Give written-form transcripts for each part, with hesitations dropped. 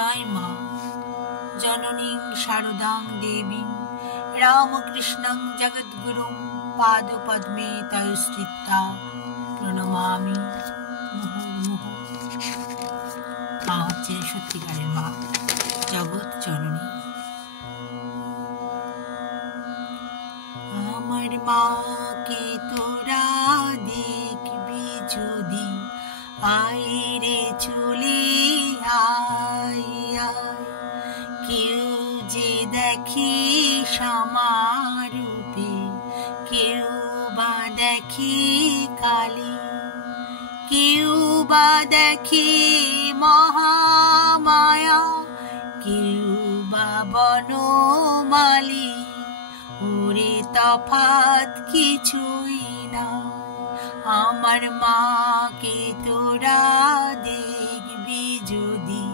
জয় মা জননীং শারদাং দেবীং রামকৃষ্ণং জগদ্গুরুং পাদপদ্মে তয়স্কৃত্বা প্রণমামি মুহুর্মুহু। মা হচ্ছে সত্যিকারের মা, জগৎ জননী। আমার মাকে তোরা দেখবি যদি, আইরে চলে আয় আয়। কেউ যে দেখে শ্যামারূপে, কেউ বা দেখে কালী, কেউ বা দেখে মহামায়া, কেউ বা বনমালী। ওরে তফাৎ কিছুই না, আমার মাকে তোরা দেখবি যদি,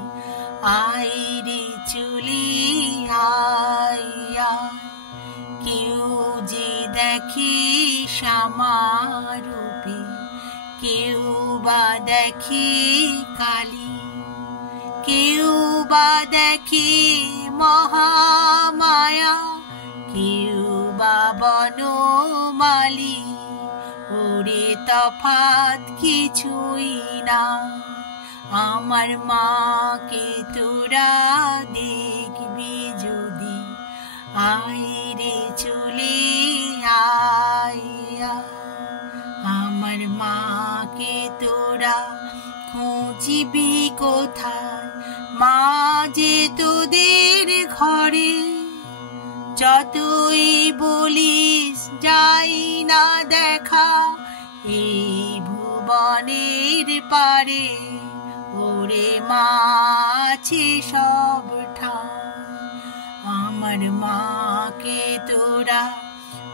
আইরে চলে আয় আয়। কেউ যে দেখে শ্যামারূপে, কেউ বা দেখে কালী, কেউ বা দেখে মহামায়া, কেউ বা বনমালী। ওরে তফাৎ কিছুই না, আমার মাকে তোরা দেখবি যদি, আইরে চলে আয় আয়। আমার মাকে তোরা খুঁজবি কোথায়, মা যে তোদের ঘরে। যতই বলিস যাই না দেখা, এই ভুবনের পারে। ওরে মা আছে সব ঠায়, আমার মাকে তোরা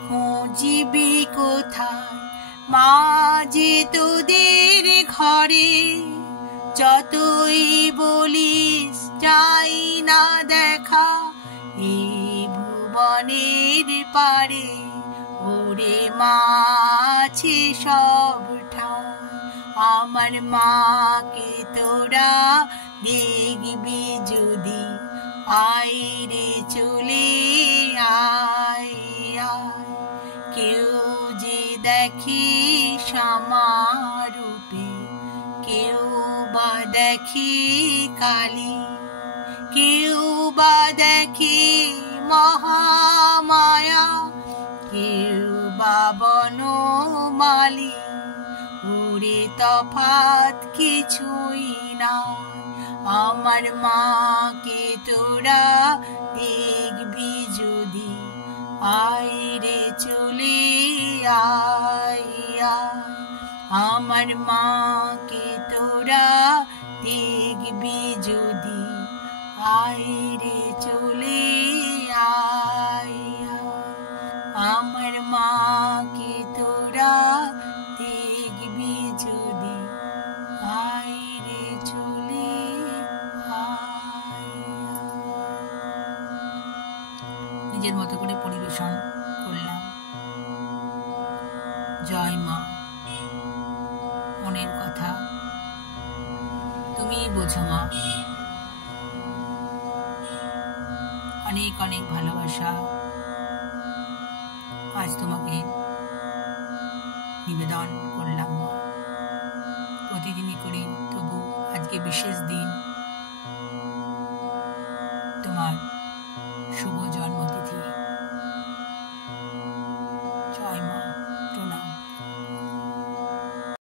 খুঁজবি কোথায়, মা যে তোদের ঘরে। যতই বলিস যাই না দেখা, এই ভুবনের পারে। ওরে মা আছে সব ঠায়, আমার মাকে তোরা দেখবি যদি, আইরে চলে আয় আয়। কেউ যে দেখে শ্যামারূপে, কেউ বা দেখে কালী, কেউ বা দেখে মহামায়া, কেউ বা বনমালী। ওরে তফাৎ কিছুই না, আমার মাকে তোরা দেখবি যদি, আইরে চলে আয় আয়। আমার মাকে তোরা দেখবি যদি, আইরে চলে আয় আয়। আমার মাকে তোরা দেখবি যদি, আইরে চলে আয়। নিজের মতো করে পরিবেশন করলাম। জয় মা, মনের কথা তুমি বোঝো মা। অনেক অনেক ভালোবাসা আজ তোমাকে নিবেদন করলাম মা। প্রতিদিনই করি, তবু আজকে বিশেষ দিন, তোমার শুভ জন্মতিথি।